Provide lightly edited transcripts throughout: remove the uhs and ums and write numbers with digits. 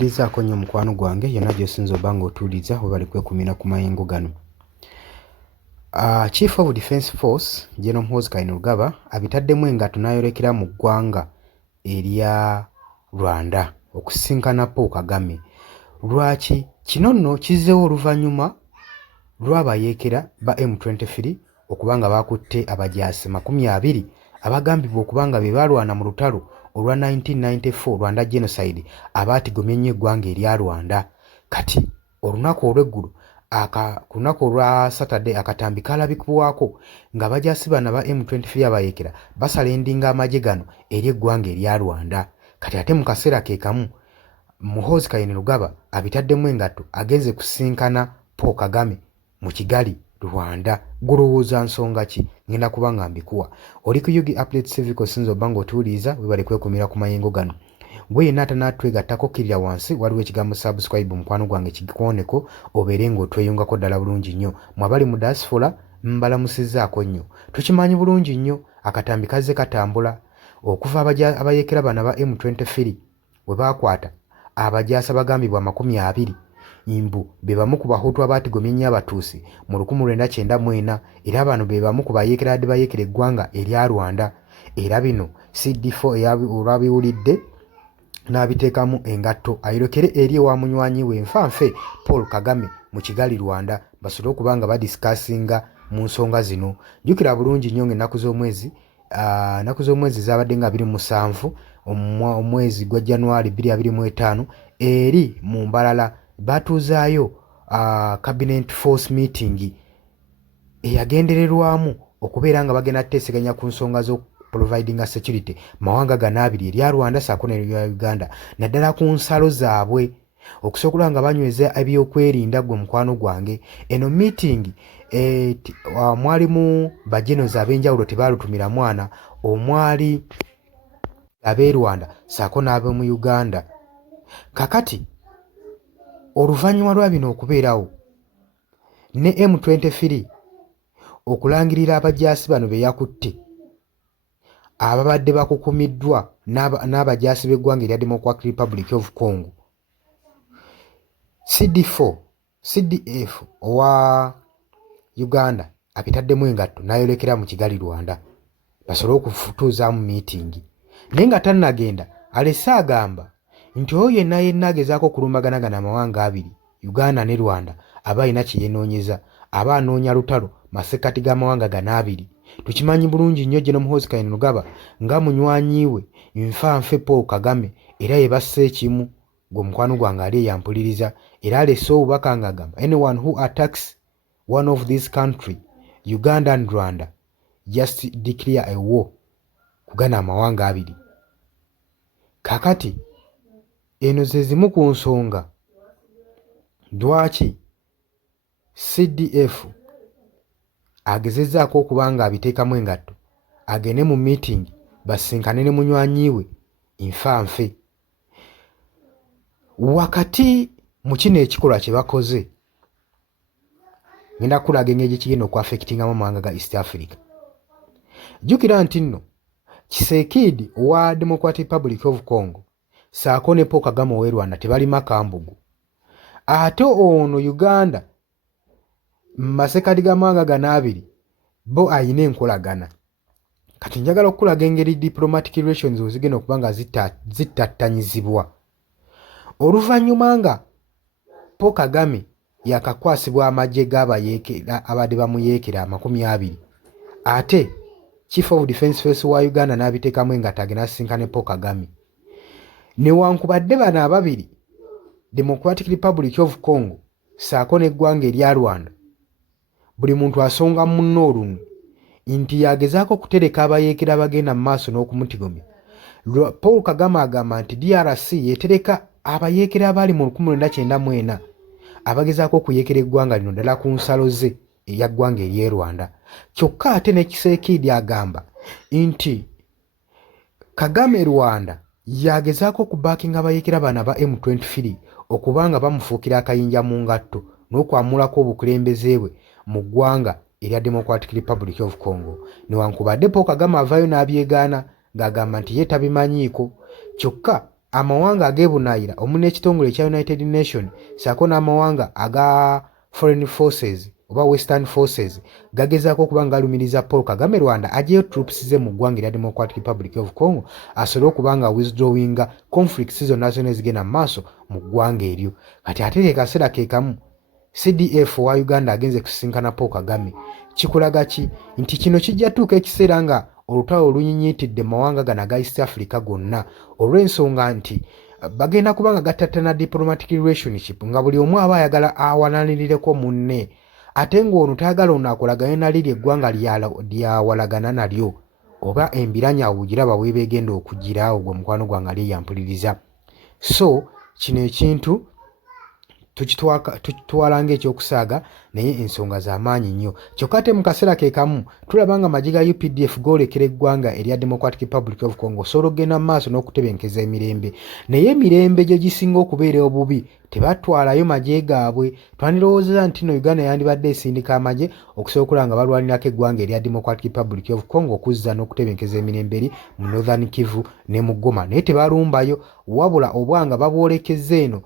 Nkwegayirizaako nnyo mukwano gwange yonna gy'osinza obba ng'otuuliza we bali kwekumira ku mayengo gano. Chief of Defence Force General Muhoozi Kainerugaba abitaddemu engatto n'ayolekera mu ggwanga erya Rwanda okusisinkana Paul Kagame. Lwaki? Kino nno kizzeewo oluvannyuma lw'abayeekera ba M23 okuba nga bakutte abajaasi 20 abagambibwa okuba nga be baalwana mu lutalo olwa 1994 Rwanda genocide abaatigomya ennyo eggwanga erya Rwanda. Kati olunaku olw'eggulu ku lunaku olwa Saturday akatambi kaalabikibwako ng'abajaasi bano ba M23 abayeekera basala endinga amagye gano eri eggwanga erya Rwanda. Kati ate mu kaseera ke kamu Muhoozi Kainerugaba abitaddemu engatto agenze kusinkana Paul Kagame mu Kigali Rwanda. Gulowooza nsonga ki? Ngenda kuba nga mbikuwa. Oli ku Yugi Update Civic osinza obba ng'otuuliza we bali kwekumira ku mayengo gano. Gwe yenna atanaatwegattako kkirira wansi waliwo ekigambo subscribe mukwano gwange kigikooneko obeere ng'otweyungako ddala bulungi nnyo. Mwabali mu diaspora mbalamusizzaako nnyo. Tukimanyi bulungi nnyo akatambi kazze katambula okuva abayeekera bano ba M23 we baakwata abajaasi abagambibwa 20 imbu be bamu ku bahutu abaatigomya ennyo abatuusi mu 1994 era bano be bamu ku bayeekera adde bayeekera eggwanga erya Rwanda. Era bino CD4 olwabiwulidde n'abiteekamu engatto ayolekere eri ewa munywanyi we nfanfe Paul Kagame mu Kigali Rwanda basobole okuba nga badisikasinga mu nsonga zino. Jjukira bulungi nnyo ng'ennaku z'omwezi zaabadde nga 27 omwezi gwa January 2025 eri mu Mbalala baatuuzaayo cabinet force meeting eyagendererwamu okubeera nga bagenda kuteeseganya ku nsonga providing security mawanga gano abiri erya Rwanda ssaako n'erya Uganda naddala ku nsalo zaabwe okusobola nga banyweza ebyokwerinda gwe mukwano gwange. Eno meeting mwalimu bajenozi ab'enjawulo tebaalutumira mwana omwali ab'e Rwanda ssaako n'ab'omu Uganda. Kakati oluvannyuma lwa bino okubeerawo ne M23 okulangirira abajaasi bano be yakutte ababadde bakukumiddwa n'abajaasi b'eggwanga erya Democratic Republic of Congo. CDF owa Uganda abitaddemu engatto n'ayolekera mu Kigali Rwanda basobole okutuuzaamu meeting. Naye nga tannagenda alese agamba nti oyo yenna agezaako okulumbagana gano amawanga abiri Uganda ne Rwanda aba alina kye yeenoonyeza aba anoonya lutalo masekkati g'amawanga gano abiri. Tukimanyi bulungi nnyo General Muhoozi Kainerugaba nga munywanyi we nfanfe Paul Kagame era yebasse ekimu gwe mukwano gwange ali eyampuliriza era alese obubaka ng'agamba anyone who attacks one of these country Uganda and Rwanda just declare a war kugana amawanga abiri. Kakati eno ze zimu ku nsonga lwaki CDF agezezzaako okuba nga abiteekamu engatto agende mu meeting basinkane ne munywanyi we nfanfe. Wakati mu kino ekikolwa kye bakoze ngenda kulaga engeri gye kigenda okuaffectingamu amawanga ga East Africa. Jjukira nti nno Kisekedi owa Democratic Republic of Congo ssaako ne Paul Kagame ow'e Rwanda tebali makambugu. Ate ono Uganda masekati g'amawanga gano abiri bo ayina enkolagana. Kati njagala okulaga engeri diplomatic relations zigenda okuba nga zittattanyizibwa oluvannyuma nga Paul Kagame yakakwasibwa amagye g'abayeekera abadde bamuyeekera 20 ate Chief of Defence Force wa Uganda n'abiteekamu engatto agenda asisinkane Paul Kagame. Newankubadde bano ababiri Democratic Republic of Congo ssaako n'eggwanga erya Rwanda buli muntu asonga munno olunwe nti yagezaako okutereka abayeekera bagenda mu maaso n'okumutigomya. Paul Kagame agamba nti DRC yetereka abayeekera abaali mu 1994 abagezaako okuyeekera eggwanga lino ddala ku nsalo ze eya ggwanga ery'e Rwanda. Kyokka ate ne Kisekedi agamba nti Kagame Rwanda yagezaako okubaakinga abayeekera bano ba M23 okuba nga bamufuukira akayinja mu ngatto n'okwamulako obukulembeze bwe mu ggwanga erya Democratic Republic of Congo. Newankubadde Paul Kagame avaayo n'abyegaana ng'agamba nti ye tabimanyiiko kyokka amawanga ageebunaayira omuli n'ekitongole ekya United Nations ssaako n'amawanga aga Foreign Forces oba Western Forces gagezaako okuba nga galumiriza Paul Kagame Rwanda ajeyo troops ze mu ggwanga erya Democratic Republic of Congo asobole okuba nga withdrawinga conflicts zonna zonna ezigenda mu maaso mu ggwanga eryo. Kati ate ke kaseera ke kamu CDF wa Uganda agenze kusisinkana Paul Kagame. Kikulaga ki? Nti kino kijja tuuka ekiseera nga olutalo olunyinyiitidde mawanga gano aga East Africa gonna olw'ensonga nti bagenda kubanga gattattana diplomatic relationship nga buli omu aba ayagala awanalirireko munne ate ng'ono tayagala ono akolagane naliri eggwanga lyawalagana nalyo oba embiranya awugiraba weebeegenda okugira ogwo mukwano gwange alyeyampuliriza. So kino ekintu tukitwala ng'ekyokusaaga naye ensonga z'amaanyi nnyo. Kyokka ate mu kaseera ke kamu tulaba nga amagye ga UPDF goolekera eggwanga erya Democratic Republic of Congo osobola okugenda mu maaso n'okutebenkeza emirembe. Naye emirembe gye gisinga okubeera obubi tebatwalayo magye gaabwe. Twandirowoozeza nti no Uganda yandibadde esindika amagye okusobola okulaba nga balwanirako eggwanga erya Democratic Republic of Congo okuzza n'okutebenkeza emirembe eri mu Northern Kivu ne mu Goma. Naye tebalumbayo wabula obwanga baboolekeza eno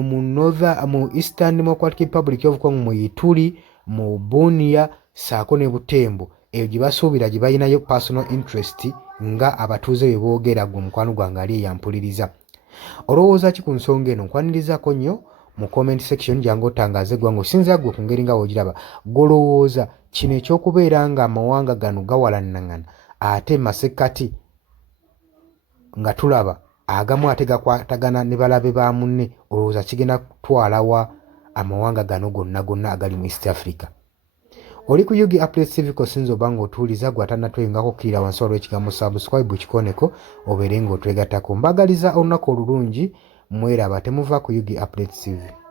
mu Eastern Democratic Republic of Congo mu Ituri, mu Bunia, ssaako ne Butembo. Eyo gye basuubira gye balinayo personal interest nga abatuuze bwe boogera gwe mukwano gwange ali eyampuliriza. Olowooza ki ku nsonga eno? Nkwanirizaako nnyo mu comment section jangu otangaaze gwange osinzira gwe ku ngeri nga woogiraba. Golowooza kino ekyokubeera nga amawanga gano gawalannangana ate masekkati nga tulaba agamu ate gakwatagana ne balabe ba munne, olowooza kigenda kutwalawa amawanga gano gonna agali mu East Africa? Oli ku Yugi Updates TV kosinza oba ng'otuwuliza gwe atannatweyongako okkirira wansi waliwo ekigambo subscribe kikoneko obeere ng'otwegattako. Mbagaliza olunaku olulungi, mweraba, temuva ku Yugi Updates TV.